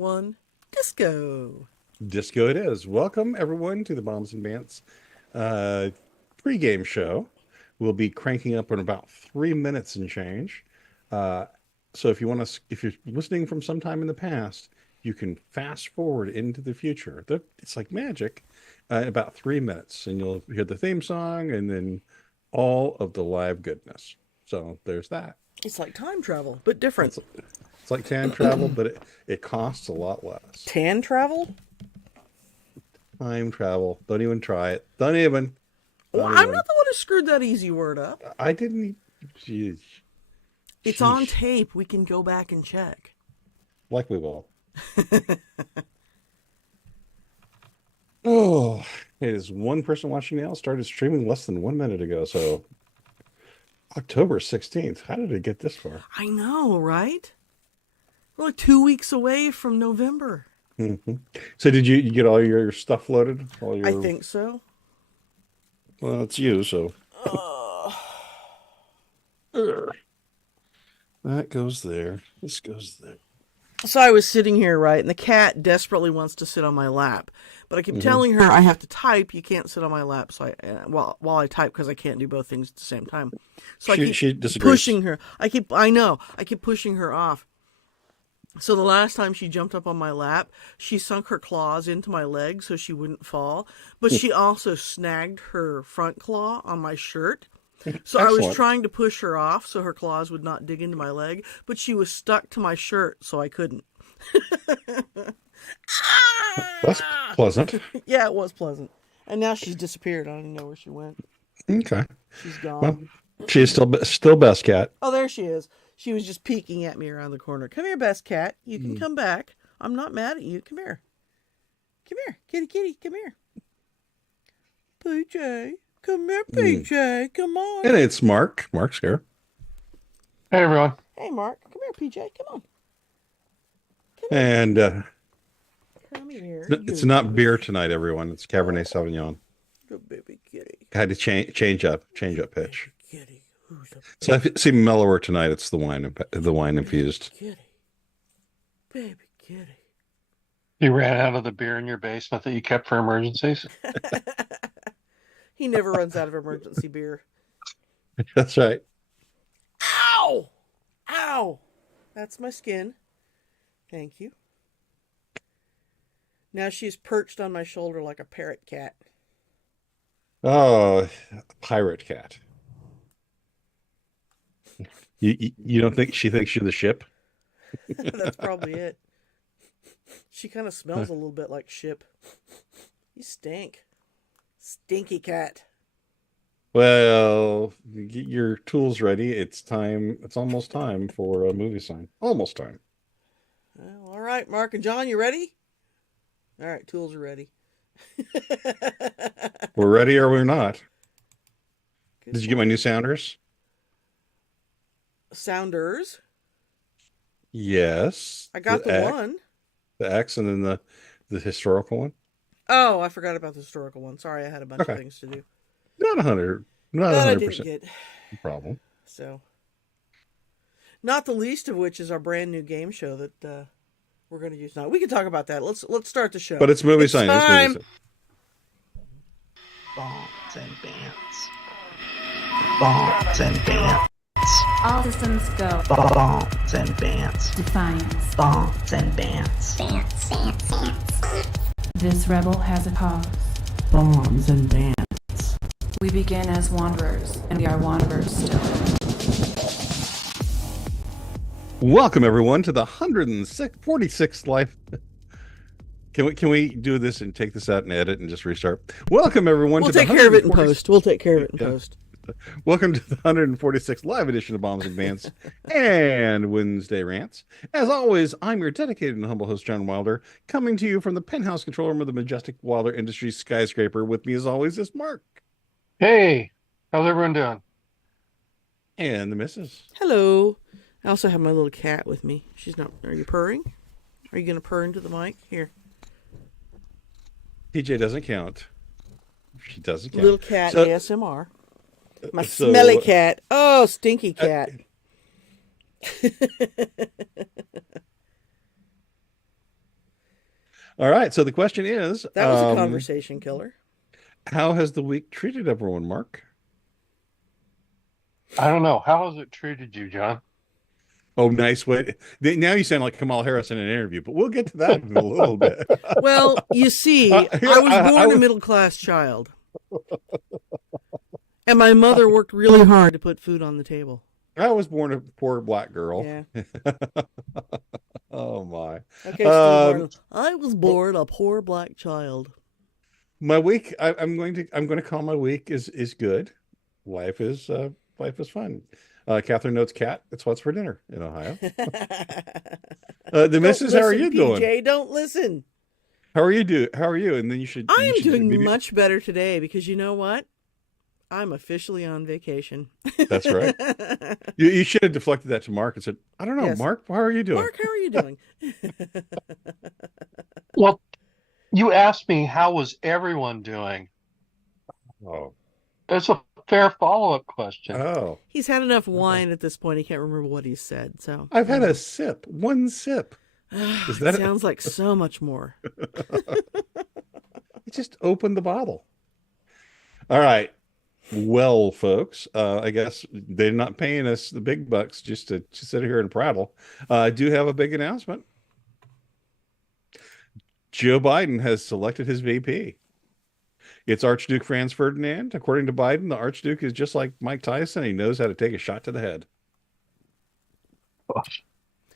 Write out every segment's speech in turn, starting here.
1, disco. Disco it is. Welcome, everyone, to the Bombs and Bants uh, pregame show. We'll be cranking up in about 3 minutes and change. Uh, so if you're listening from sometime in the past, you can fast forward into the future. It's like magic in about 3 minutes, and you'll hear the theme song and then all of the live goodness. So there's that. It's like time travel, but different. It's like time travel, but it costs a lot less. Tan travel? Time travel. Don't even try it. Don't even. Well, I'm not the one who screwed that easy word up. I didn't. Jeez. It's on tape. We can go back and check. Like we will. Oh, it is one person watching now. Started streaming less than 1 minute ago. So October 16th. How did it get this far? I know, right? We're like 2 weeks away from November. Mm-hmm. So did you get all your stuff loaded? I think so. Well, it's you, so. That goes there. This goes there. So I was sitting here, right, and the cat desperately wants to sit on my lap, but I keep telling her I have to type. You can't sit on my lap, so while I type because I can't do both things at the same time. So she I keep disagrees. pushing her. I keep pushing her off. So the last time she jumped up on my lap, she sunk her claws into my leg so she wouldn't fall, but she also snagged her front claw on my shirt. So I was trying to push her off so her claws would not dig into my leg, but she was stuck to my shirt, so I couldn't. That's pleasant. Yeah, it was pleasant. And now she's disappeared. I don't even know where she went. Okay. She's gone. Well, she's still best cat. Oh, there she is. She was just peeking at me around the corner. Come here, best cat. You can come back. I'm not mad at you. Come here. Come here. Kitty, kitty, come here. PJ. Come here, PJ. Come on. And it's Mark. Mark's here. Hey, everyone. Hey, Mark. Come here, PJ. Come on. And Come here. it's not beer tonight, everyone. It's Cabernet Sauvignon. Good baby kitty. I had to change up pitch. Kitty. Who's a So I see mellower tonight. It's the wine infused. kitty? Baby kitty. You ran out of the beer in your basement that you kept for emergencies? He never runs out of emergency beer. That's right. Ow! Ow! That's my skin. Thank you. Now she's perched on my shoulder like a parrot cat. Oh, pirate cat. You don't think she thinks you're the ship? That's probably it. She kind of smells a little bit like ship. You stink. Stinky cat. Well, get your tools ready. It's time. It's almost time for a movie sign. Almost time. Well, all right, Mark and John, you ready? All right, tools are ready. We're ready or we're not. Good Did you get my new sounders? Sounders. Yes. I got the one. The X and then the historical one. Oh, I forgot about the historical one. Sorry, I had a bunch of things to do. Not 100. Not That I 100% didn't get. problem. So, not the least of which is our brand new game show that we're going to use now. We can talk about that. Let's start the show. But it's movie sign. Time. Bants and Bants. Bants and Bants. All systems go. Bants and Bants. Defiance. Bants and Bants. This rebel has a cause. Bombs and Bants. We begin as wanderers, and we are wanderers still. Welcome everyone to the 146th live. Can we do this and take this out and edit and just restart? Welcome everyone. We'll to take the care of it in 140 post. We'll take care of it in post. Welcome to the 146th live edition of Bombs and Bants and Wednesday Rants. As always, I'm your dedicated and humble host, John Wilder, coming to you from the penthouse control room of the majestic Wilder Industries skyscraper. With me, as always, is Mark. Hey, how's everyone doing? And the missus. Hello. I also have my little cat with me. She's not. Are you purring? Are you going to purr into the mic? Here. PJ doesn't count. She doesn't count. Little cat So- ASMR. My smelly cat. Oh, stinky cat. All right. So the question is, That was a conversation killer. how has the week treated everyone, Mark? I don't know. How has it treated you, John? Oh, nice way. Now you sound like Kamala Harris in an interview, but we'll get to that in a little bit. Well, you see, Here, I was I born a was- middle-class child. And my mother worked really hard to put food on the table. I was born a poor black girl. Yeah. Oh my. Okay, Steve Martin. I was born a poor black child. My week, I'm going to call my week is good. Life is fun. Catherine notes cat. It's what's for dinner in Ohio. The missus, how are you doing? PJ, don't listen. How are you? How are you? And then you should. I you am should doing maybe- much better today because you know what? I'm officially on vacation. That's right. You should have deflected that to Mark and said, "I don't know, Yes. Mark. How are you doing?" Mark, how are you doing? Well, you asked me how was everyone doing. Oh, It's a fair follow-up question. oh. He's had enough wine at this point. He can't remember what he said. So I've had a sip, one sip. Is that it sounds like so much more. You just opened the bottle. All right. Well, folks, I guess they're not paying us the big bucks just to sit here and prattle. I do have a big announcement. Joe Biden has selected his VP. It's Archduke Franz Ferdinand. According to Biden, the Archduke is just like Mike Tyson. He knows how to take a shot to the head.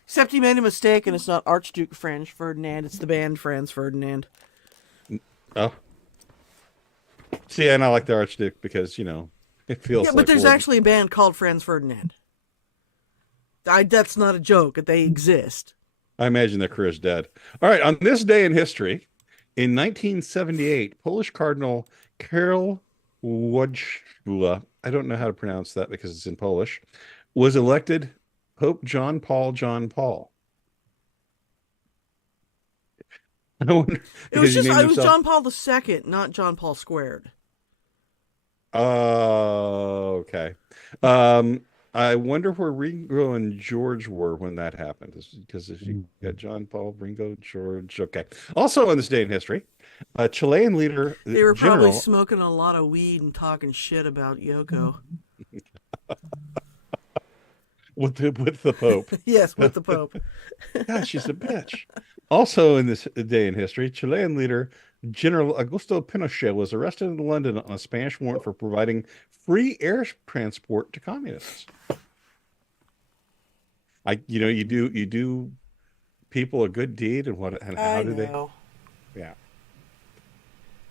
Except he made a mistake, and it's not Archduke Franz Ferdinand. It's the band Franz Ferdinand. Oh. See, and I like the Archduke because, it feels Yeah, like but there's Lord- actually a band called Franz Ferdinand. That's not a joke. They exist. I imagine their career's dead. All right. On this day in history, in 1978, Polish Cardinal Karol Wojtyła, I don't know how to pronounce that because it's in Polish, was elected Pope John Paul. I wonder, It was because he just named it was himself- John Paul II, not John Paul squared. Oh, okay. I wonder where Ringo and George were when that happened. Because if you got John Paul, Ringo, George. Okay. Also on this day in history, Chilean leader They were General. probably smoking a lot of weed and talking shit about Yoko. with the Pope. Yes, with the Pope. God, she's a bitch. Also in this day in history, Chilean leader General Augusto Pinochet was arrested in London on a Spanish warrant for providing free air transport to communists. You do people a good deed, and how do they? Yeah,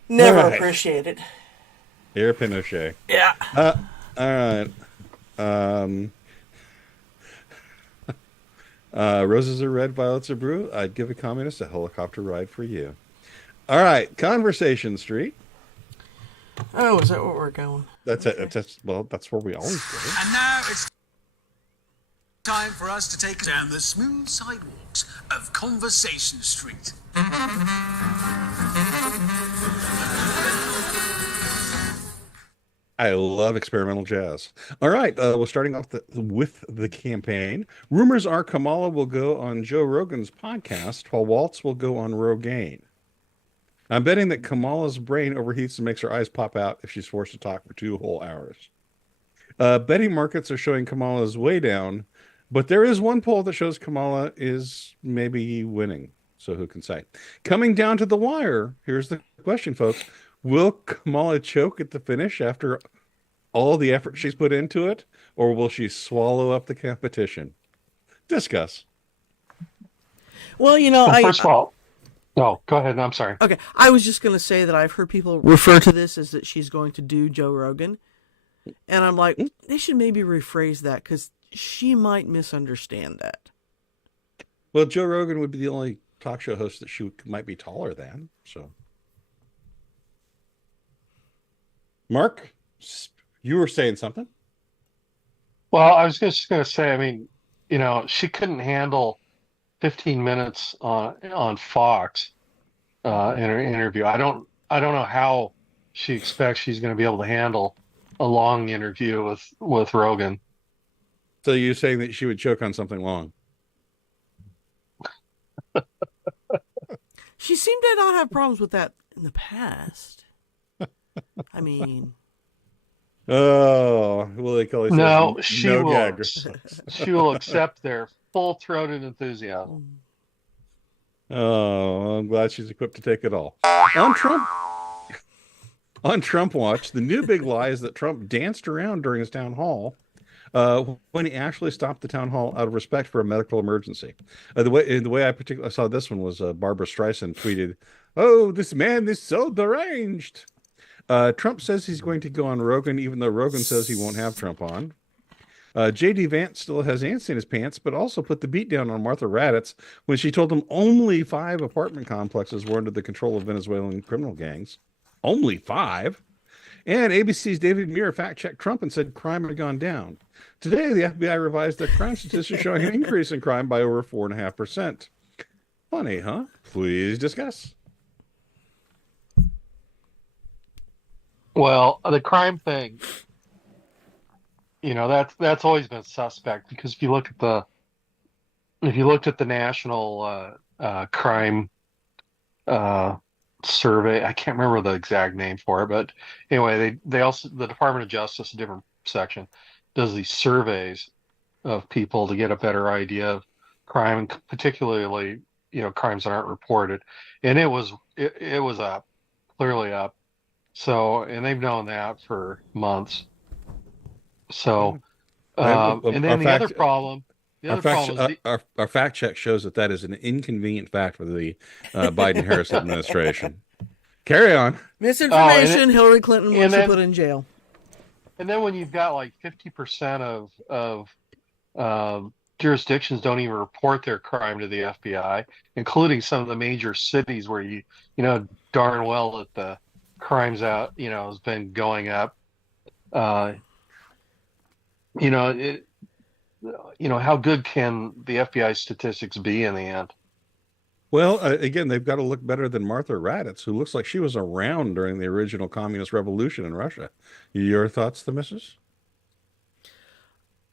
Never All right. appreciate it. Air Pinochet. Yeah. All right. Roses are red, violets are blue. I'd give a communist a helicopter ride for you. All right, Conversation Street. Oh, is that what we're going? That's it. That's where we always go. And now it's time for us to take down the smooth sidewalks of Conversation Street. I love experimental jazz. All right, we're starting off with the campaign. Rumors are Kamala will go on Joe Rogan's podcast, while Waltz will go on Rogaine. I'm betting that Kamala's brain overheats and makes her eyes pop out if she's forced to talk for 2 whole hours. Betting markets are showing Kamala's way down, but there is one poll that shows Kamala is maybe winning. So who can say? Coming down to the wire, here's the question, folks. Will Kamala choke at the finish after all the effort she's put into it, or will she swallow up the competition? Discuss. Well, Well, first of all, no, go ahead. I'm sorry. Okay, I was just going to say that I've heard people refer to this as that she's going to do Joe Rogan. And I'm like, they should maybe rephrase that because she might misunderstand that. Well, Joe Rogan would be the only talk show host that she might be taller than. So, Mark, you were saying something? Well, I was just going to say, I mean, she couldn't handle 15 minutes on Fox in her interview. I don't know how she expects she's going to be able to handle a long interview with Rogan. So you're saying that she would choke on something long? She seemed to not have problems with that in the past. I mean, Oh, Willie Kelly says No, she no will. gag. She will accept their full-throated enthusiasm. Oh, I'm glad she's equipped to take it all. On Trump watch, the new big lie is that Trump danced around during his town hall when he actually stopped the town hall out of respect for a medical emergency. The way I particularly saw this one was Barbara Streisand tweeted, "Oh, this man is so deranged." Trump says he's going to go on Rogan, even though Rogan says he won't have Trump on. J.D. Vance still has ants in his pants, but also put the beat down on Martha Raddatz when she told him only 5 apartment complexes were under the control of Venezuelan criminal gangs. Only 5? And ABC's David Muir fact-checked Trump and said crime had gone down. Today, the FBI revised their crime statistics showing an increase in crime by over 4.5%. Funny, huh? Please discuss. Well, the crime thing, that's always been suspect because if you looked at the national crime survey, I can't remember the exact name for it, but anyway, they also, the Department of Justice, a different section, does these surveys of people to get a better idea of crime, and particularly crimes that aren't reported, and it was up, clearly up. So, and they've known that for months. So, and then the other problem is our fact check shows that is an inconvenient fact for the Biden-Harris administration. Carry on. Misinformation. Hillary Clinton wants to put in jail. And then when you've got like 50% of jurisdictions don't even report their crime to the FBI, including some of the major cities where you know darn well that the crimes out has been going up. How good can the FBI statistics be in the end? Well, again, they've got to look better than Martha Raddatz, who looks like she was around during the original communist revolution in Russia. Your thoughts, the missus?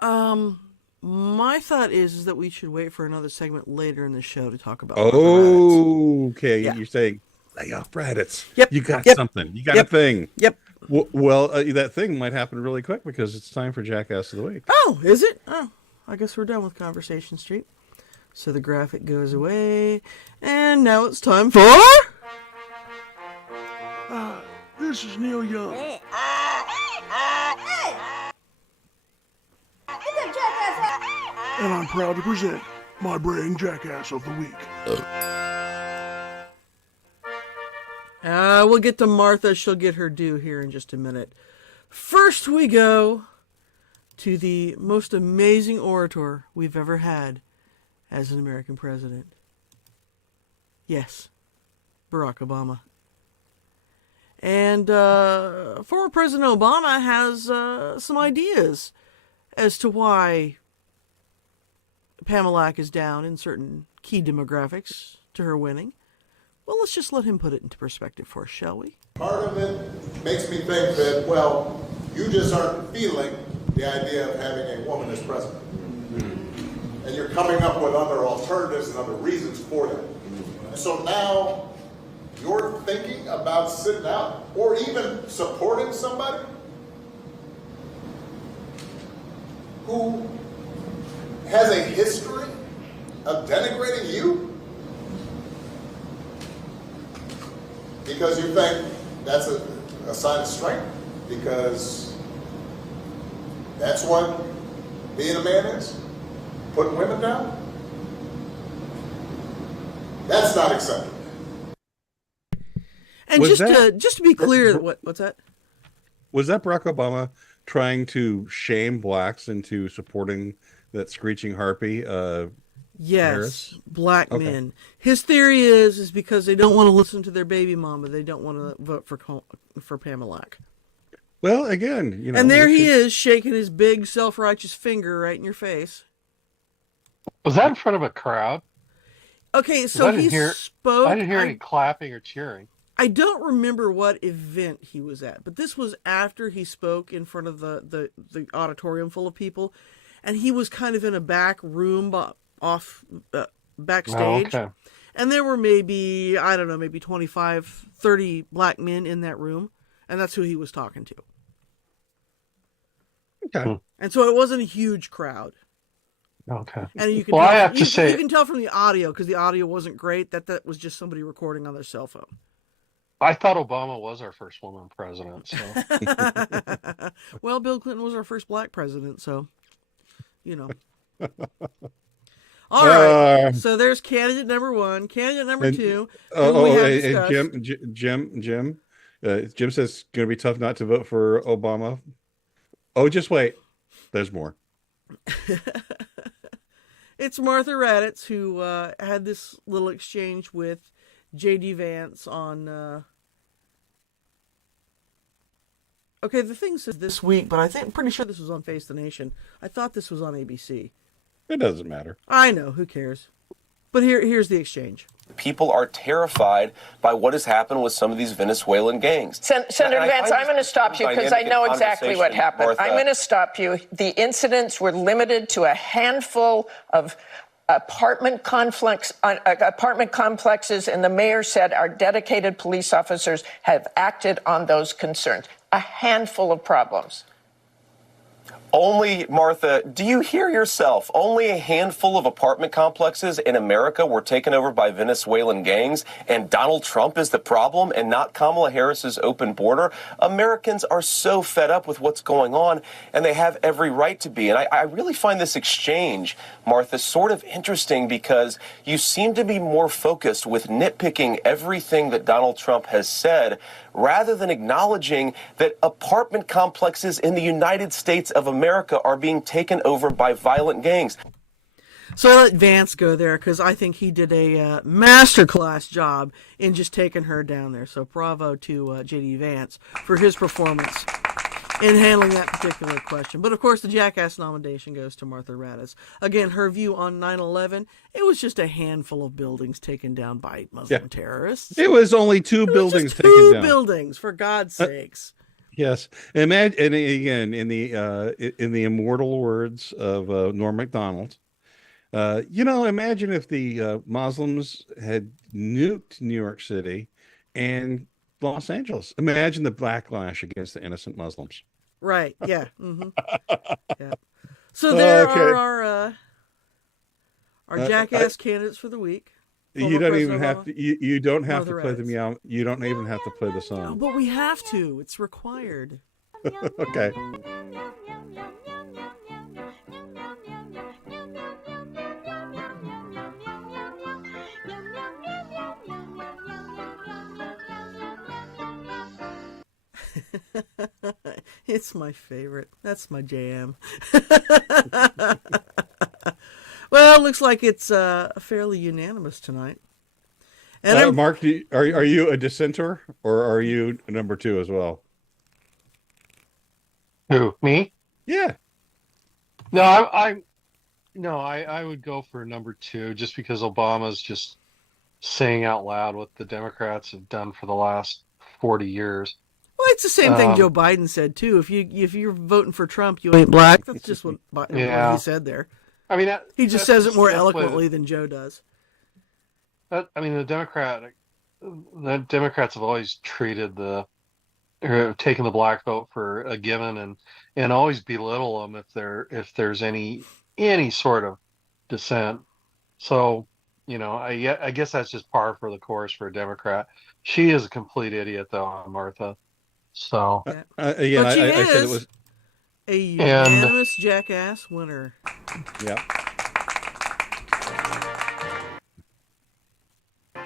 My thought is that we should wait for another segment later in the show to talk about. Okay, yeah. You're saying lay off Raddatz. Yep. You got something. You got a thing. Yep. Well, that thing might happen really quick because it's time for Jackass of the Week. Oh, is it? Oh, I guess we're done with Conversation Street. So the graphic goes away, and now it's time for... This is Neil Young. And I'm proud to present my braying Jackass of the Week. We'll get to Martha. She'll get her due here in just a minute. First, we go to the most amazing orator we've ever had as an American president. Yes, Barack Obama. And former President Obama has some ideas as to why Pamela is down in certain key demographics to her winning. Well, let's just let him put it into perspective for us, shall we? Part of it makes me think that, well, you just aren't feeling the idea of having a woman as president. And you're coming up with other alternatives and other reasons for that. And so now you're thinking about sitting out or even supporting somebody who has a history of denigrating you because you think that's a sign of strength, because that's what being a man is, putting women down. That's not acceptable. And just to be clear, what's that? Was that Barack Obama trying to shame blacks into supporting that screeching harpy? Yes, Harris? Black men. His theory is because they don't want to listen to their baby mama. They don't want to vote for Pamela. Well, again, and there he is shaking his big self-righteous finger right in your face. Was that in front of a crowd? Okay, so he spoke. I didn't hear any clapping or cheering. I don't remember what event he was at, but this was after he spoke in front of the auditorium full of people, and he was kind of in a back room backstage. Oh, okay. And there were maybe, I don't know, maybe 25, 30 black men in that room. And that's who he was talking to. Okay. And so it wasn't a huge crowd. Okay. And you can Well, tell, I have to you say, can tell from the audio, because the audio wasn't great, that was just somebody recording on their cell phone. I thought Obama was our first woman president. So Well, Bill Clinton was our first black president, so, All right. So there's candidate number 1. Candidate number 2. And Jim says it's going to be tough not to vote for Obama. Oh, just wait. There's more. It's Martha Raddatz, who had this little exchange with J.D. Vance on... Okay, the thing says this week, but I'm pretty sure this was on Face the Nation. I thought this was on ABC. It doesn't matter. I know, who cares? But here's the exchange. People are terrified by what has happened with some of these Venezuelan gangs. Senator Vance, I'm going to stop you because I know exactly what happened. Martha. I'm going to stop you. The incidents were limited to a handful of apartment complexes, and the mayor said our dedicated police officers have acted on those concerns. A handful of problems. Only, Martha, do you hear yourself? Only a handful of apartment complexes in America were taken over by Venezuelan gangs, and Donald Trump is the problem and not Kamala Harris's open border. Americans are so fed up with what's going on, and they have every right to be. And I really find this exchange, Martha, sort of interesting because you seem to be more focused with nitpicking everything that Donald Trump has said rather than acknowledging that apartment complexes in the United States of America are being taken over by violent gangs. So I let Vance go there because I think he did a masterclass job in just taking her down there. So bravo to J.D. Vance for his performance in handling that particular question. But of course, the Jackass nomination goes to Martha Raddatz. Again, her view on 9/11, it was just a handful of buildings taken down by Muslim terrorists. It was only two buildings taken down. 2 buildings, for God's sakes. Yes. Imagine, and again, in the immortal words of Norm Macdonald, imagine if the Muslims had nuked New York City and Los Angeles. Imagine the backlash against the innocent Muslims. Right. Yeah. Mm-hmm. Yeah. So there are our Jackass candidates for the week. You don't even have to. You don't have to play the meow. You don't even have to play the song. No, but we have to. It's required. Okay. It's my favorite. That's my jam. Well, it looks like it's fairly unanimous tonight. And Mark, are you a dissenter or are you number 2 as well? Who, me? Yeah. No, I would go for number 2 just because Obama's just saying out loud what the Democrats have done for the last 40 years. Well, it's the same thing Joe Biden said too. If you're voting for Trump, you ain't black. That's just what he said there. I mean, he just says it more eloquently than Joe does. The Democrats have always treated taken the black vote for a given and always belittle them if there's any sort of dissent. So, I guess that's just par for the course for a Democrat. She is a complete idiot though, Martha. So but she I said it was a unanimous Jackass winner. Yeah.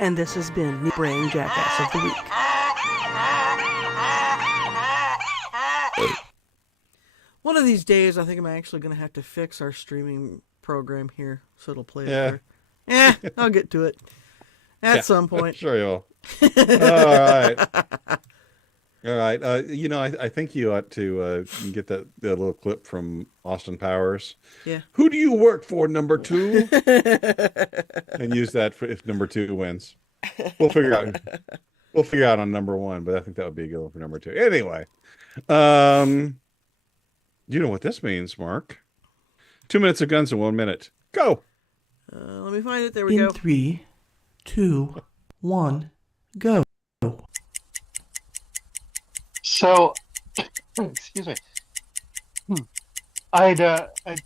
And this has been the Brain Jackass of the Week. One of these days, I think I'm actually going to have to fix our streaming program here so it'll play better. I'll get to it at some point. Sure you will. All right. I think you ought to get that little clip from Austin Powers. Yeah. Who do you work for, number 2? And use that for if number 2 wins. We'll figure out on number 1, but I think that would be a good one for number 2. Anyway, you know what this means, Mark? 2 minutes of guns in 1 minute. Go. Let me find it. There we go. In 3, 2, 1, go. So, excuse me. I'd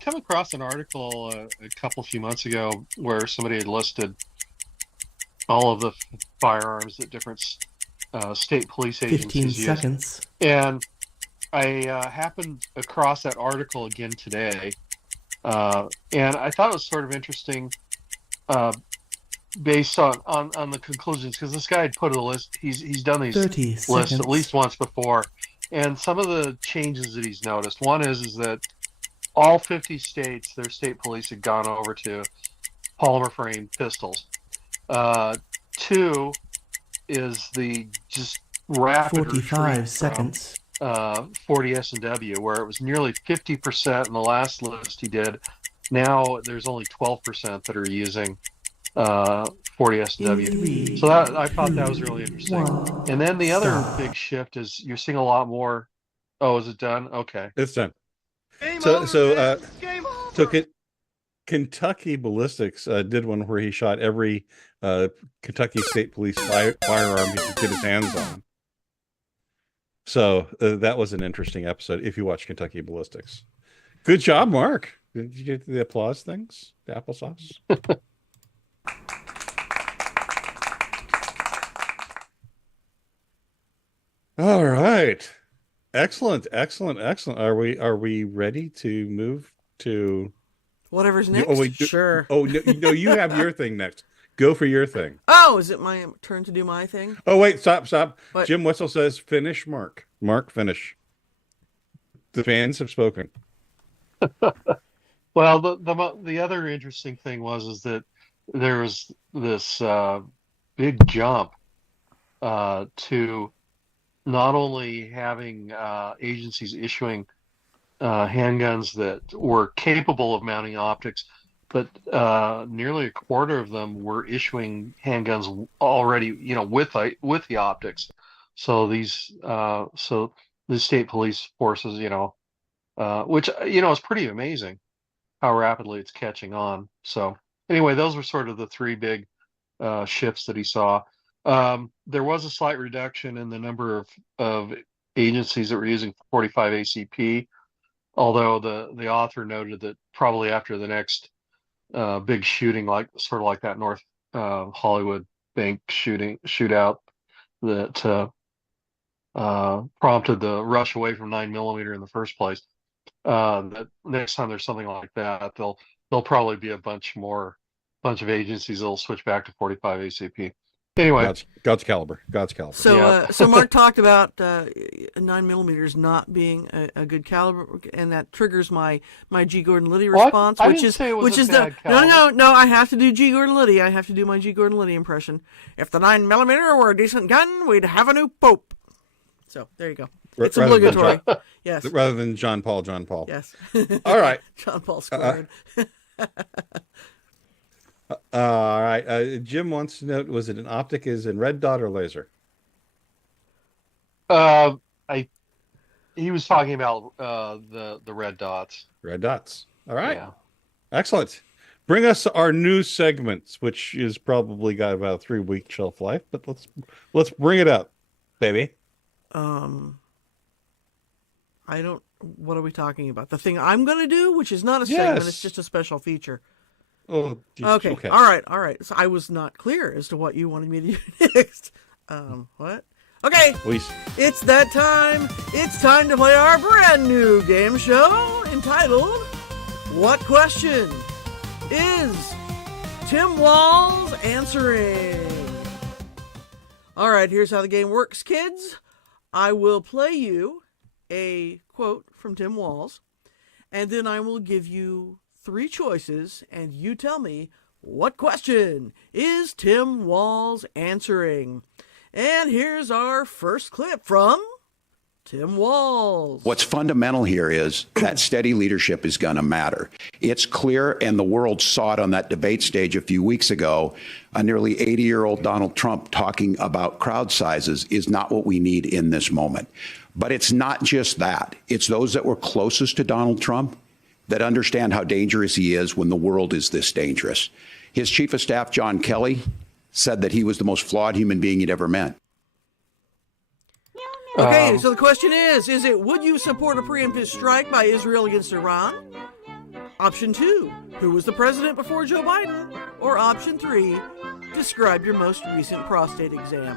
come across an article a few months ago where somebody had listed all of the firearms that different state police 15 agencies use. seconds. And I happened across that article again today, and I thought it was sort of interesting based on the conclusions, because this guy had put a list. He's done these 30 lists seconds. at least once before, and some of the changes that he's noticed. One is that all 50 states, their state police had gone over to polymer frame pistols. 2 is the just rapid 45 seconds. 40 S&W, where it was nearly 50% in the last list he did. Now there's only 12% that are using 40 S&W. So that, I thought that was really interesting. And then the other big shift is you're seeing a lot more. Oh, is it done? Okay. It's done. Game So, over, so, man. Game over. Took it. Kentucky Ballistics did one where he shot every Kentucky State Police firearm he could get his hands on. So that was an interesting episode if you watch Kentucky Ballistics. Good job, Mark. Did you get the applause things? The applesauce? All right. Excellent. Are we ready to move to Whatever's next. Sure. Oh, no, you have your thing next. Go for your thing. Oh, is it my turn to do my thing? Oh, wait, stop. What? Jim Wetzel says, finish, Mark. Mark, finish. The fans have spoken. Well, the other interesting thing is that there was this big jump to not only having agencies issuing handguns that were capable of mounting optics, but nearly a quarter of them were issuing handguns already, with the optics. So these the state police forces, which is pretty amazing how rapidly it's catching on. So anyway, those were sort of the three big shifts that he saw. There was a slight reduction in the number of agencies that were using 45 ACP, although the author noted that probably after the next big shooting, like that North Hollywood bank shootout that prompted the rush away from 9mm in the first place, that next time there's something like that, there'll probably be a bunch of agencies that'll switch back to 45 ACP. Anyway, God's caliber. So, Yeah. so Mark talked about 9mm not being a good caliber, and that triggers my G. Gordon Liddy What? response, I which didn't is say it was which a is bad the no. caliber. I have to do G. Gordon Liddy. I have to do my G. Gordon Liddy impression. If the 9mm were a decent gun, we'd have a new pope. So there you go. It's Rather than obligatory. Yes. Rather than John Paul. Yes. All right. John Paul squared. All right. Jim wants to know, was it an optic is in red dot or laser? He was talking about the red dots. Red dots. All right. Yeah. Excellent. Bring us our new segments, which is probably got about a 3-week shelf life, but let's bring it up, baby. What are we talking about? The thing I'm going to do, which is not a segment, Yes. it's just a special feature. Oh, geez. Okay. All right. So I was not clear as to what you wanted me to do next. What? Okay. Please. It's that time. It's time to play our brand new game show entitled What Question is Tim Walls Answering? All right, here's how the game works, kids. I will play you a quote from Tim Walls, and then I will give you 3 choices, and you tell me what question is Tim Walls answering. And here's our first clip from Tim Walls. What's fundamental here is that steady leadership is going to matter. It's clear, and the world saw it on that debate stage a few weeks ago. A nearly 80-year-old Donald Trump talking about crowd sizes is not what we need in this moment. But it's not just that. It's those that were closest to Donald Trump that understand how dangerous he is when the world is this dangerous. His chief of staff, John Kelly, said that he was the most flawed human being he'd ever met. Okay, so the question is it would you support a preemptive strike by Israel against Iran? Option 2, who was the president before Joe Biden? Or option 3, describe your most recent prostate exam.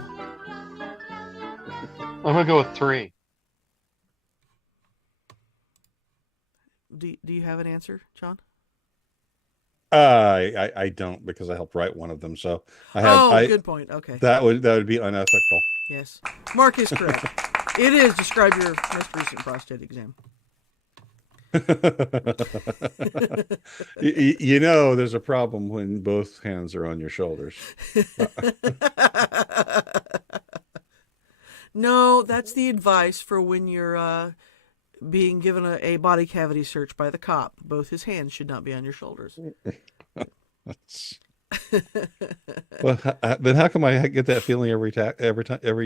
I'm going to go with 3. Do you have an answer, John? I don't, because I helped write one of them. So I have. Good point. Okay. That would be unethical. Yes. Mark is correct. It is describe your most recent prostate exam. You know, there's a problem when both hands are on your shoulders. No, that's the advice for when you're being given a body cavity search by the cop. Both his hands should not be on your shoulders. Well, then how come I get that feeling every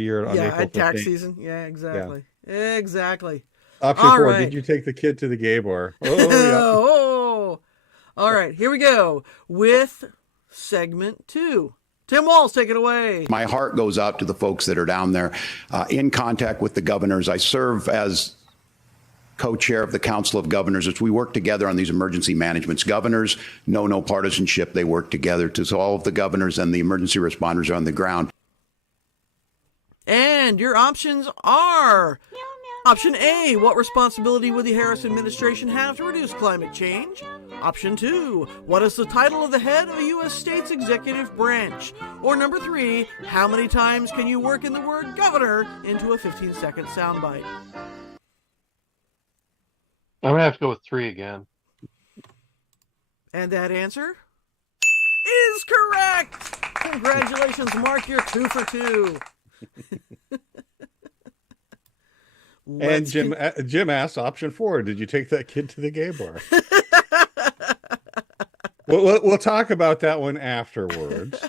year on April 15th? Tax season. Yeah, exactly. Yeah. Exactly. Option 4, right. Did you take the kid to the gay bar? Oh, yeah. Oh. All right, here we go with segment 2. Tim Walz, take it away. My heart goes out to the folks that are down there in contact with the governors. I serve as co-chair of the Council of Governors as we work together on these emergency managements. Governors know no partisanship. They work together to all of the governors and the emergency responders are on the ground. And your options are option A, what responsibility would the Harris administration have to reduce climate change? Option 2, what is the title of the head of a U.S. state's executive branch? Or number 3, how many times can you work in the word governor into a 15-second soundbite? I'm going to have to go with 3 again. And that answer is correct! Congratulations, Mark, you're 2 for 2. And Jim asked option 4, did you take that kid to the gay bar? We'll talk about that one afterwards.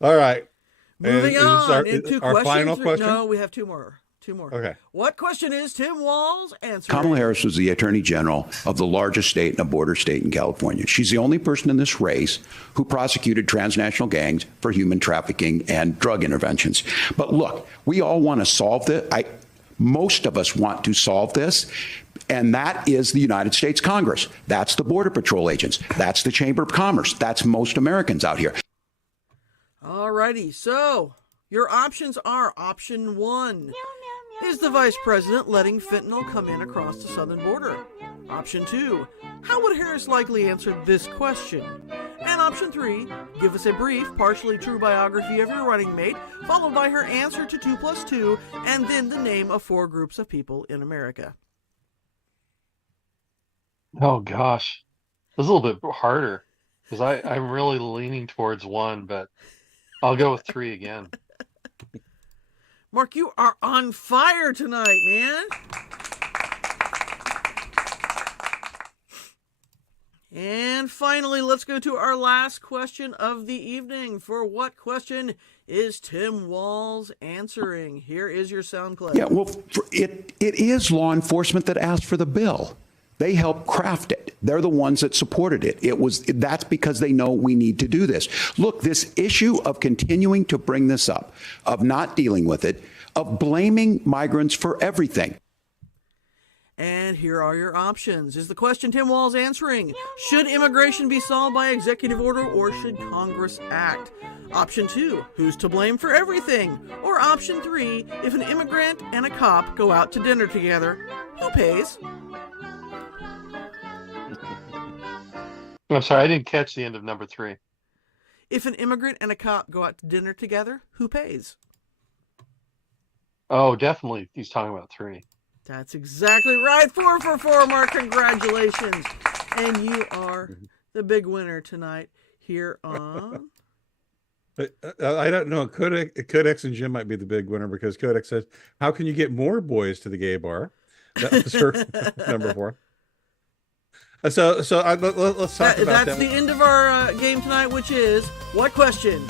All right. Moving on into our final question. No, we have 2 more. 2 more. Okay. What question is Tim Walz answering? Kamala Harris was the Attorney General of the largest state and a border state in California. She's the only person in this race who prosecuted transnational gangs for human trafficking and drug interventions. But look, we all want to solve this. Most of us want to solve this. And that is the United States Congress. That's the Border Patrol agents. That's the Chamber of Commerce. That's most Americans out here. All righty. So your options are option 1. Is the vice president letting fentanyl come in across the southern border? Option 2, how would Harris likely answer this question? And option 3, give us a brief, partially true biography of your running mate, followed by her answer to 2 plus 2, and then the name of 4 groups of people in America. Oh, gosh. This is a little bit harder because I'm really leaning towards 1, but I'll go with 3 again. Mark, you are on fire tonight, man. And finally, let's go to our last question of the evening. For what question is Tim Walz answering? Here is your sound clip. Yeah, well, it is law enforcement that asked for the bill. They helped craft it. They're the ones that supported it. That's because they know we need to do this. Look, this issue of continuing to bring this up, of not dealing with it, of blaming migrants for everything. And here are your options. Is the question Tim Walz answering? Should immigration be solved by executive order or should Congress act? Option 2, who's to blame for everything? Or option 3, if an immigrant and a cop go out to dinner together, who pays? I'm sorry, I didn't catch the end of number 3. If an immigrant and a cop go out to dinner together, who pays? Oh, definitely. He's talking about 3. That's exactly right. 4 for 4, Mark. Congratulations. And you are the big winner tonight here on... I don't know. Codex and Jim might be the big winner because Codex says, how can you get more boys to the gay bar? That was her number 4. So let's talk about that. That's the end of our game tonight, which is, what question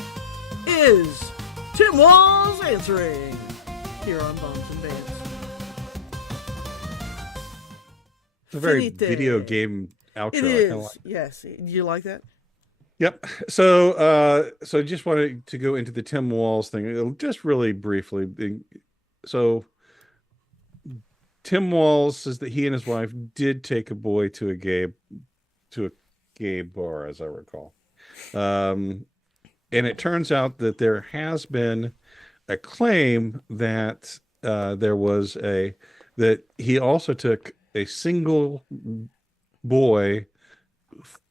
is Tim Walz answering here on Bums and Bants? It's a very video game outro. It is. Yes. Do you like that? Yep. So just wanted to go into the Tim Walz thing just really briefly. So Tim Walz says that he and his wife did take a boy to a gay bar, as I recall. And it turns out that there has been a claim that that he also took a single boy,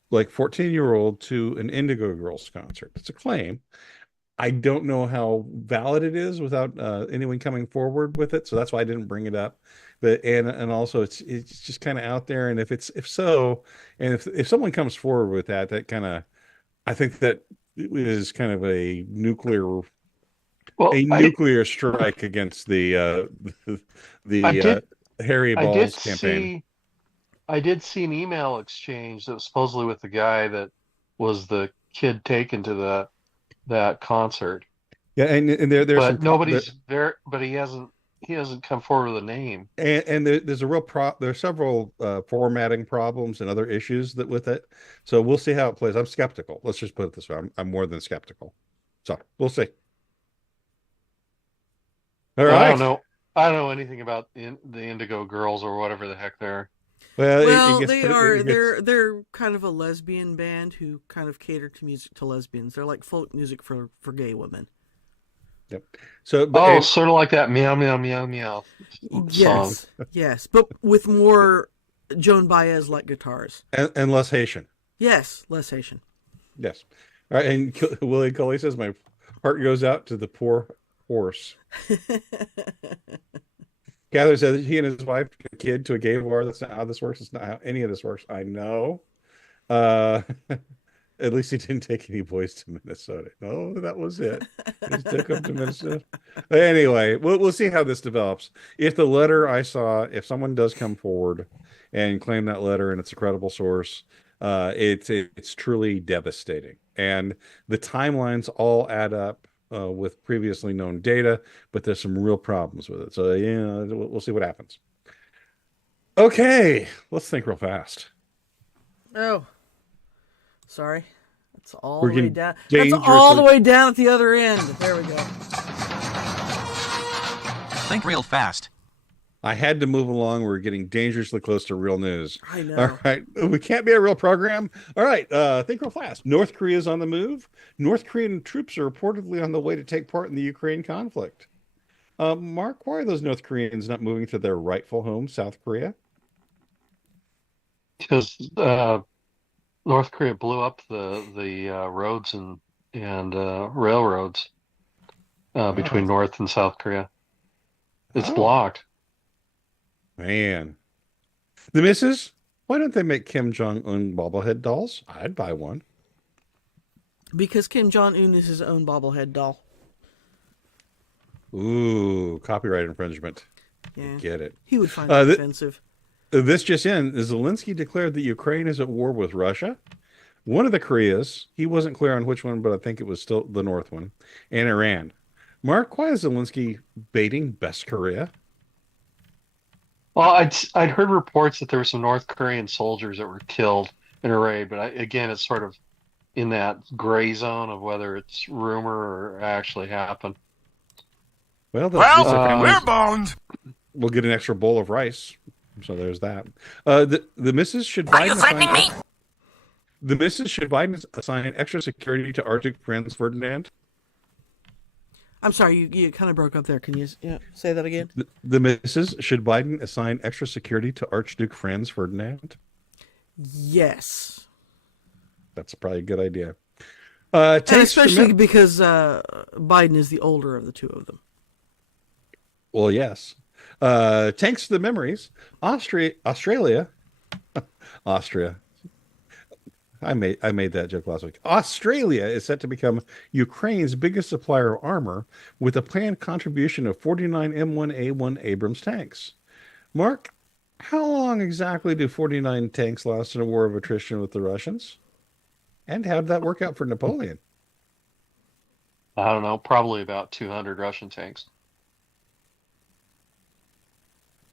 like 14-year-old, to an Indigo Girls concert. It's a claim. I don't know how valid it is without anyone coming forward with it, so that's why I didn't bring it up. But and also it's just kind of out there, and if so, and if someone comes forward with that kind of, I think that is kind of a nuclear strike against the Harry Balls campaign. I did see an email exchange that was supposedly with the guy that was the kid taken to that concert. Yeah, and there's but nobody's there. But he hasn't come forward with a name. And there's a real there's several formatting problems and other issues with it. So we'll see how it plays. I'm skeptical. Let's just put it this way. I'm more than skeptical. So we'll see. All right. I don't know anything about the Indigo Girls or whatever the heck they're. Well, they're kind of a lesbian band who kind of cater to music to lesbians. They're like folk music for gay women. Yep. So sort of like that meow meow meow meow song. Yes, but with more Joan Baez like guitars and less Haitian. Yes, less Haitian. Yes. All right. And Willie Cully says, "My heart goes out to the poor horse." Cather says he and his wife took a kid to a gay bar. That's not how this works. It's not how any of this works. I know. At least he didn't take any boys to Minnesota. No, that was it. He just took them to Minnesota. Anyway, we'll see how this develops. If the letter I saw, if someone does come forward and claim that letter and it's a credible source, it's truly devastating. And the timelines all add up with previously known data, but there's some real problems with it. So we'll see what happens. Okay, let's think real fast. Oh, sorry. That's all the way down. That's all the way down at the other end. There we go. Think real fast. I had to move along. We're getting dangerously close to real news. I know. All right. We can't be a real program. All right. Think real fast. North Korea's on the move. North Korean troops are reportedly on the way to take part in the Ukraine conflict. Mark, why are those North Koreans not moving to their rightful home, South Korea? Because North Korea blew up the roads and railroads between North and South Korea. It's blocked. Man. The missus, why don't they make Kim Jong-un bobblehead dolls? I'd buy one. Because Kim Jong-un is his own bobblehead doll. Ooh, copyright infringement. Yeah. Get it. He would find it offensive. This just in, Zelensky declared that Ukraine is at war with Russia. One of the Koreas, he wasn't clear on which one, but I think it was still the North one, and Iran. Mark, why is Zelensky baiting Best Korea? Well, I'd heard reports that there were some North Korean soldiers that were killed in a raid, but again, it's sort of in that gray zone of whether it's rumor or actually happened. Well, we're boned. We'll get an extra bowl of rice. So there's that. The missus should Biden. Are you threatening me? The missus should Biden assign extra security to Arctic Prince Ferdinand? I'm sorry, you kind of broke up there. Can you say that again? The missus should Biden assign extra security to Archduke Franz Ferdinand? Yes. That's probably a good idea. And especially because Biden is the older of the two of them. Well, yes. Thanks to the memories, Austria. I made that joke last week. Australia is set to become Ukraine's biggest supplier of armor with a planned contribution of 49 M1A1 Abrams tanks. Mark, how long exactly do 49 tanks last in a war of attrition with the Russians? And how did that work out for Napoleon? I don't know, probably about 200 Russian tanks.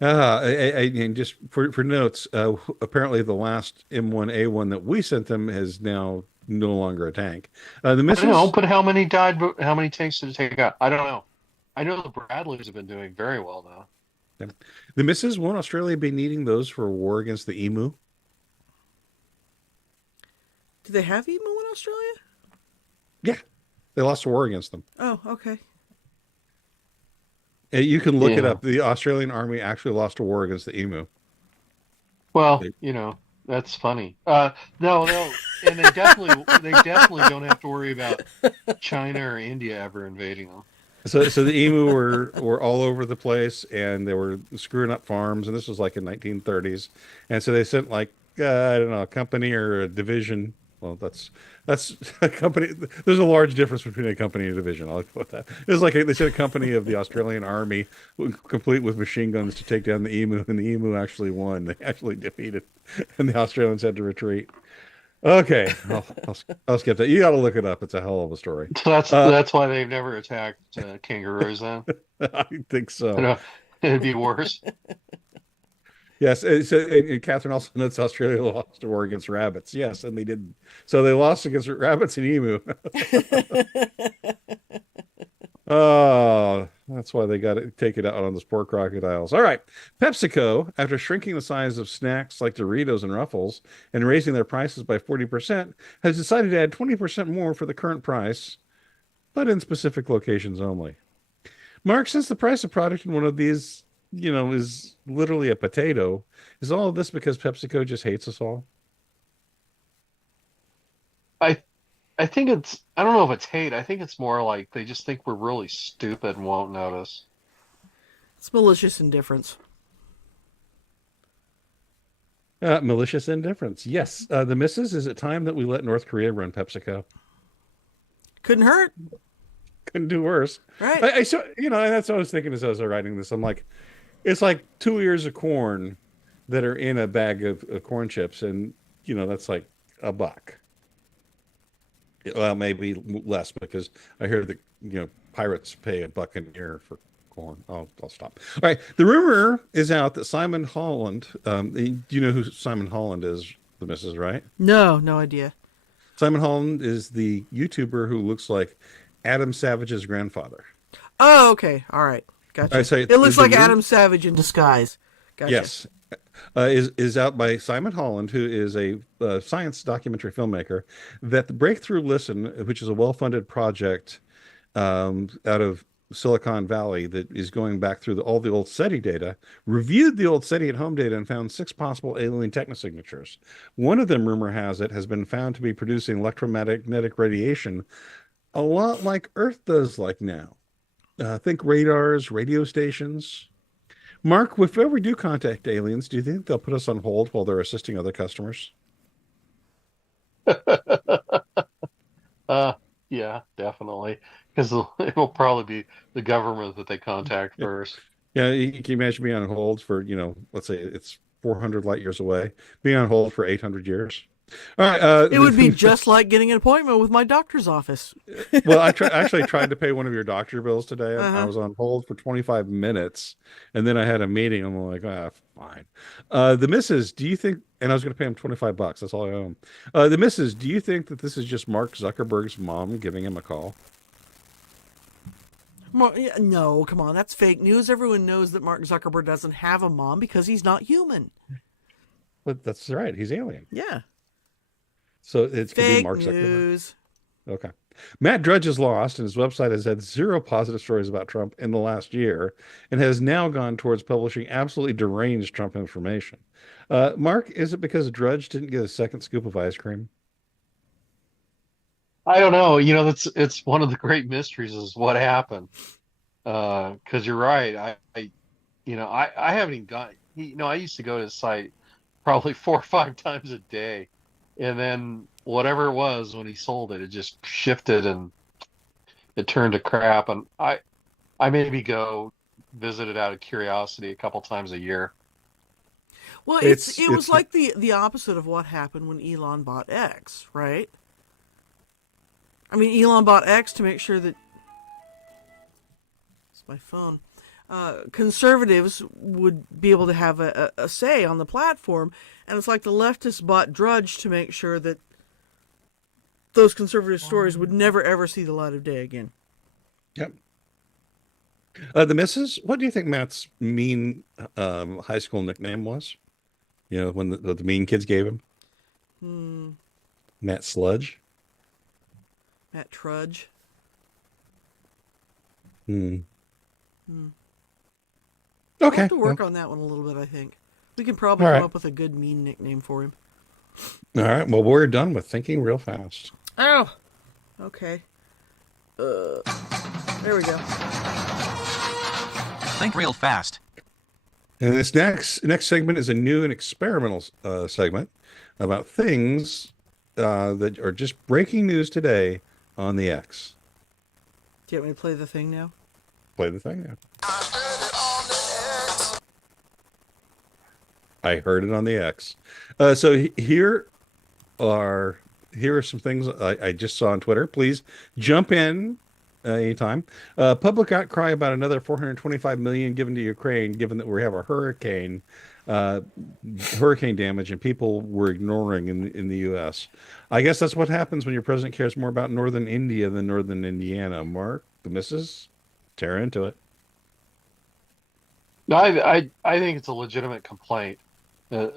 And just for notes, apparently the last M1A1 that we sent them is now no longer a tank. The I don't know, missus, but how many died? How many tanks did it take out? I don't know. I know the Bradleys have been doing very well now. the missus, won't Australia be needing those for a war against the emu? Do they have emu in Australia? Yeah, they lost a war against them. Oh, okay. You can look it Yeah. up. The Australian Army actually lost a war against the emu. Well, that's funny. No, and they definitely don't have to worry about China or India ever invading them. So the emu were all over the place, and they were screwing up farms, and this was like in 1930s, and so they sent like I don't know, a company or a division. Well, that's a company. There's a large difference between a company and a division. I'll put that. It was like they sent a company of the Australian Army, complete with machine guns, to take down the emu, and the emu actually won. They actually defeated, and the Australians had to retreat. Okay, I'll skip that. You got to look it up. It's a hell of a story. So that's why they've never attacked kangaroos. Then I think so. It'd be worse. Yes, and Catherine also notes Australia lost a war against rabbits. Yes, and they did. So they lost against rabbits and emu. Oh, that's why they got to take it out on the sport crocodiles. All right. PepsiCo, after shrinking the size of snacks like Doritos and Ruffles and raising their prices by 40%, has decided to add 20% more for the current price, but in specific locations only. Mark, since the price of product in one of these, is literally a potato, is all of this because PepsiCo just hates us all? I think I don't know if it's hate. I think it's more like they just think we're really stupid and won't notice. It's malicious indifference. Malicious indifference. Yes. The missus, is it time that we let North Korea run PepsiCo? Couldn't hurt. Couldn't do worse. Right. And that's what I was thinking as I was writing this. I'm like, it's like 2 ears of corn that are in a bag of corn chips, and that's like $1. Well, maybe less, because I hear that pirates pay $1 an ear for corn. I'll stop. All right, the rumor is out that Simon Holland. Do you know who Simon Holland is? The missus, right? No idea. Simon Holland is the YouTuber who looks like Adam Savage's grandfather. Oh, okay. All right. Gotcha. It looks like Adam Savage in disguise. Gotcha. Yes. Is out by Simon Holland, who is a science documentary filmmaker, that the Breakthrough Listen, which is a well-funded project out of Silicon Valley that is going back through all the old SETI data, reviewed the old SETI at home data and found 6 possible alien technosignatures. One of them, rumor has it, has been found to be producing electromagnetic radiation a lot like Earth does like now. Think radars, radio stations. Mark, if we ever do contact aliens, do you think they'll put us on hold while they're assisting other customers? Yeah, definitely. Because it'll probably be the government that they contact first. Yeah, can you imagine being on hold for, let's say it's 400 light years away, being on hold for 800 years? All right. It would be just like getting an appointment with my doctor's office. Well, I actually tried to pay one of your doctor bills today. I was on hold for 25 minutes, and then I had a meeting. I'm like, fine. The missus, do you think, and I was going to pay him $25. That's all I owe him. The missus, do you think that this is just Mark Zuckerberg's mom giving him a call? No, come on. That's fake news. Everyone knows that Mark Zuckerberg doesn't have a mom because he's not human. But that's right. He's alien. Yeah. So it's going to be Mark news. Zuckerberg. Okay. Matt Drudge is lost, and his website has had 0 positive stories about Trump in the last year, and has now gone towards publishing absolutely deranged Trump information. Mark, is it because Drudge didn't get a second scoop of ice cream? I don't know. It's one of the great mysteries is what happened. Because you're right. I haven't even gone. I used to go to his site probably 4 or 5 times a day. And then whatever it was when he sold it, it just shifted and it turned to crap. And I maybe go visit it out of curiosity a couple times a year. Well, it was like the opposite of what happened when Elon bought X, right? I mean, Elon bought X to make sure that... It's my phone. conservatives would be able to have a say on the platform, and it's like the leftists bought Drudge to make sure that those conservative stories would never ever see the light of day again. Yep. The missus, what do you think Matt's mean high school nickname was? You know, when the mean kids gave him? Matt Sludge? Matt Trudge. Okay. We'll have to work on that one a little bit, I think. We can probably come up with a good mean nickname for him. All right. Well, we're done with thinking real fast. Oh! Okay. There we go. Think real fast. And this next segment is a new and experimental segment about things that are just breaking news today on the X. Do you want me to play the thing now? Play the thing now. I heard it on the X. So here are some things I just saw on Twitter. Please jump in anytime. Public outcry about another $425 million given to Ukraine, given that we have a hurricane damage and people were ignoring in the U.S. I guess that's what happens when your president cares more about northern India than northern Indiana. Mark, the missus, tear into it. No, I think it's a legitimate complaint.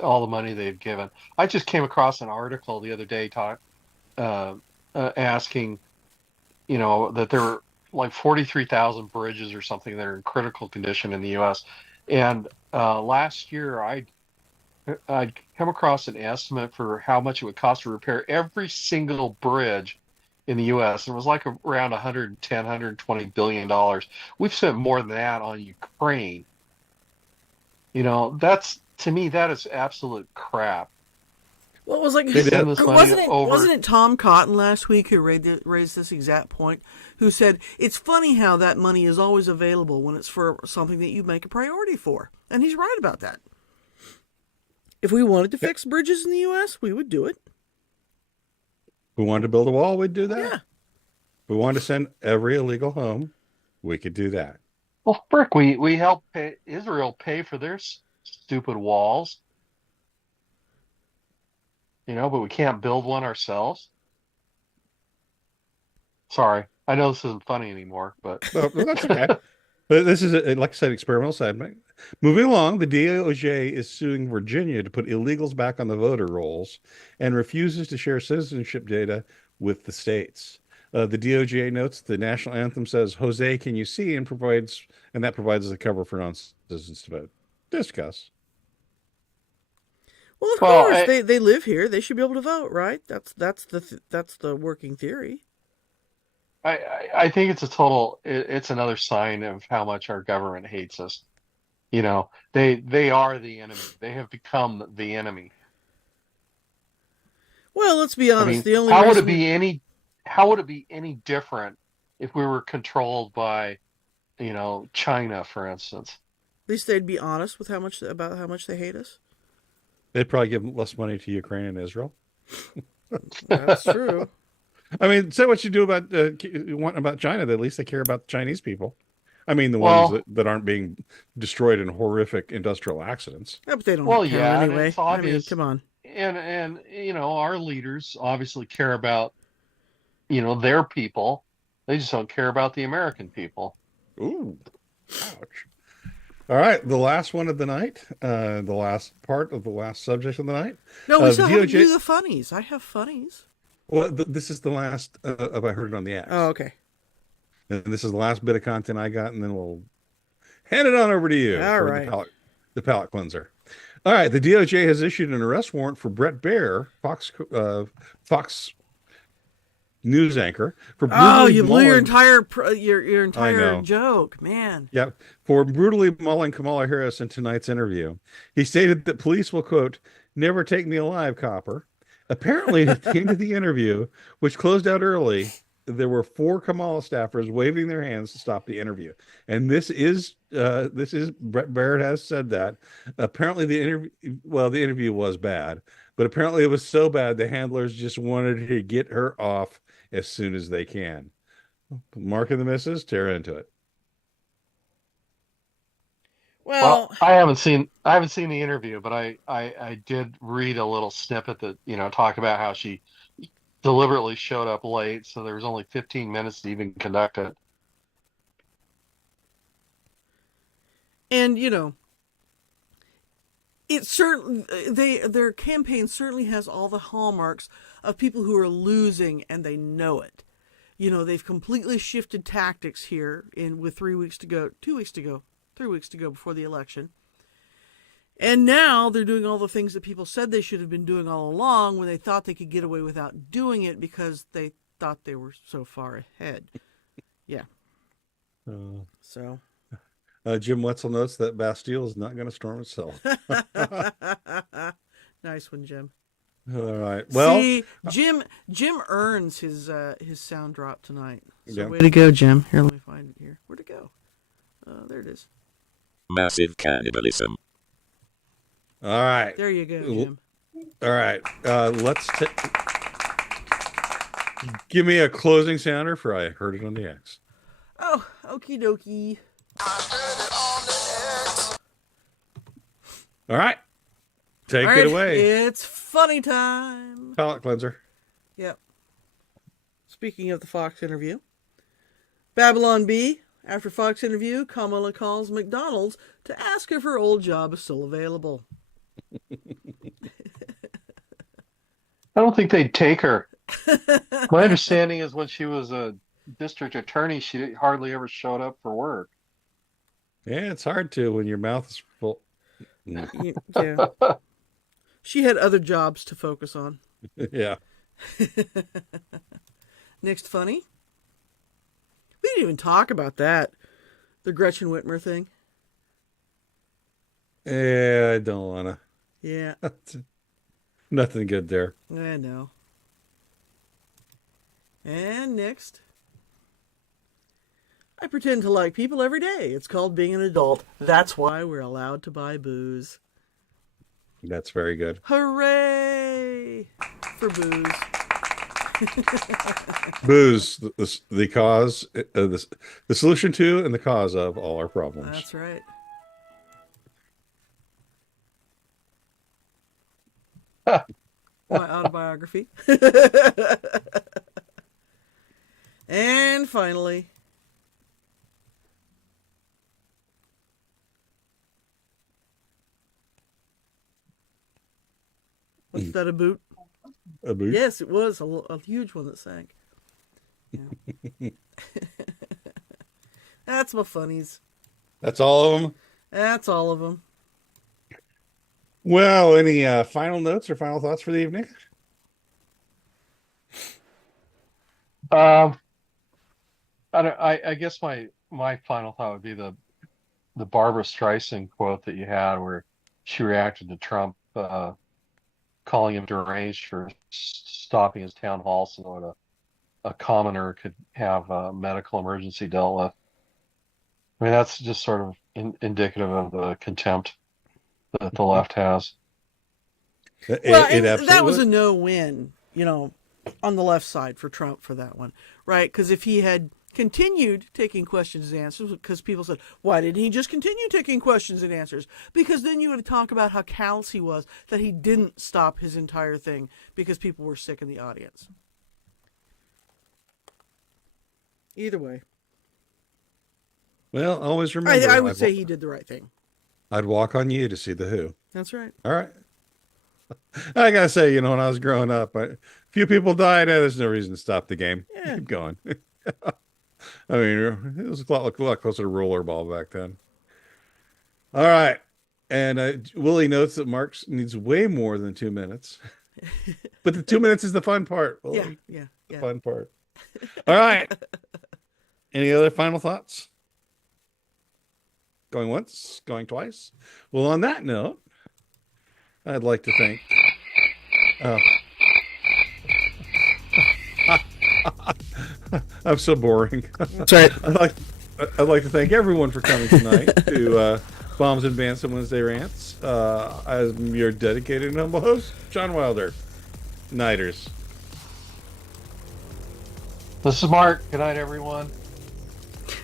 All the money they've given. I just came across an article the other day asking, that there were like 43,000 bridges or something that are in critical condition in the U.S. And last year, I'd come across an estimate for how much it would cost to repair every single bridge in the U.S. And it was like around $110, $120 billion. We've spent more than that on Ukraine. To me, that is absolute crap. Well, it was like, wasn't it Tom Cotton last week who raised this exact point, who said, it's funny how that money is always available when it's for something that you make a priority for. And he's right about that. If we wanted to fix bridges in the U.S., we would do it. If we wanted to build a wall, we'd do that. Yeah. If we wanted to send every illegal home, we could do that. Well, frick, we helped Israel pay for their stupid walls. But we can't build one ourselves. Sorry, I know this isn't funny anymore, but that's okay. But this is, like I said, experimental segment. Moving along, the DOJ is suing Virginia to put illegals back on the voter rolls and refuses to share citizenship data with the states. The DOJ notes the national anthem says, "Jose, can you see?" and that provides the cover for non-citizens to vote. Discuss. Well, of course, they live here. They should be able to vote, right? That's the working theory. I think it's another sign of how much our government hates us. They are the enemy. They have become the enemy. Well, let's be honest. How would it be any different if we were controlled by, China, for instance? At least they'd be honest with how much they hate us. They'd probably give less money to Ukraine and Israel. That's true. I mean, say what you do about China, at least they care about the Chinese people. I mean, the ones that aren't being destroyed in horrific industrial accidents. Yeah, but they don't count anyway. It's obvious. I mean, come on. And our leaders obviously care about, their people. They just don't care about the American people. Ooh, ouch. All right, the last one of the night, the last part of the last subject of the night. No, we still have to do the funnies. I have funnies. Well, this is the last of I Heard It on the X. Oh, okay. And this is the last bit of content I got, and then we'll hand it on over to you for the palate cleanser. All right, the DOJ has issued an arrest warrant for Brett Baer, Fox news anchor, for you blew your entire joke, man. Yeah, for brutally mauling Kamala Harris in tonight's interview. He stated that police will, quote, "never take me alive, copper." Apparently, at the end of the interview, which closed out early, there were 4 Kamala staffers waving their hands to stop the interview. And this is Brett Barrett has said that. Apparently the interview was bad, but apparently it was so bad the handlers just wanted to get her off as soon as they can. Mark and the missus, tear into it. Well, I haven't seen the interview, but I did read a little snippet that, talked about how she deliberately showed up late, so there was only 15 minutes to even conduct it. and it certainly their campaign certainly has all the hallmarks of people who are losing and they know it. They've completely shifted tactics here with 3 weeks to go, 2 weeks to go, 3 weeks to go before the election. And now they're doing all the things that people said they should have been doing all along when they thought they could get away without doing it because they thought they were so far ahead. Yeah. So. Jim Wetzel notes that Bastille is not going to storm itself. Nice one, Jim. All right. Well, see, Jim earns his sound drop tonight. So way to go, Jim. Here, let me find it here. Where'd it go? There it is. Massive cannibalism. All right. There you go, Jim. All right. Give me a closing sounder for I Heard It on the X. Oh, okie dokie. All right. Take it away. It's funny time. Palate cleanser. Yep. Speaking of the Fox interview, Babylon Bee, after Fox interview, Kamala calls McDonald's to ask if her old job is still available. I don't think they'd take her. My understanding is when she was a district attorney, she hardly ever showed up for work. Yeah, it's hard to when your mouth is full. Yeah. She had other jobs to focus on. Yeah. Next funny. We didn't even talk about that. The Gretchen Whitmer thing. Yeah, I don't want to. Yeah. Nothing good there. I know. And next. I pretend to like people every day. It's called being an adult. That's why we're allowed to buy booze. That's very good. Hooray for booze. Booze, the cause, the solution to and the cause of all our problems. That's right. My autobiography. And finally, was that a boot? A boot? Yes, it was a huge one that sank. Yeah. That's my funnies. That's all of them? That's all of them. Well, any final notes or final thoughts for the evening? I guess my final thought would be the Barbara Streisand quote that you had where she reacted to Trump calling him deranged for stopping his town hall so that a commoner could have a medical emergency dealt with. I mean, that's just sort of indicative of the contempt that the left has. That was a no-win, on the left side for Trump for that one, right? Because if he had continued taking questions and answers, because people said, why didn't he just continue taking questions and answers? Because then you would talk about how callous he was that he didn't stop his entire thing because people were sick in the audience. Either way. Well, always remember. I would say he did the right thing. I'd walk on you to see the Who. That's right. All right. I gotta say, when I was growing up, a few people died. There's no reason to stop the game. Yeah. Keep going. I mean, it was a lot closer to rollerball back then. All right. And Willie notes that Marks needs way more than 2 minutes. But the 2 minutes is the fun part. Willie. Yeah. The fun part. All right. Any other final thoughts? Going once, going twice. Well, on that note, I'd like to thank. I'm so boring. That's right. I'd like to thank everyone for coming tonight to Bombs and Bants and Wednesday Rants. I'm your dedicated and humble host, John Wilder. Nighters. This is Mark. Good night, everyone.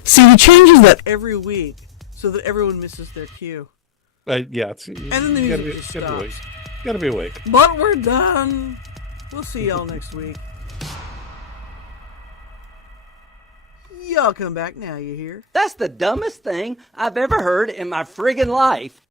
See, he changes that every week so that everyone misses their cue. Yeah, And then the music just stops. Gotta be awake. But we're done. We'll see y'all next week. Y'all come back now, you hear? That's the dumbest thing I've ever heard in my friggin' life.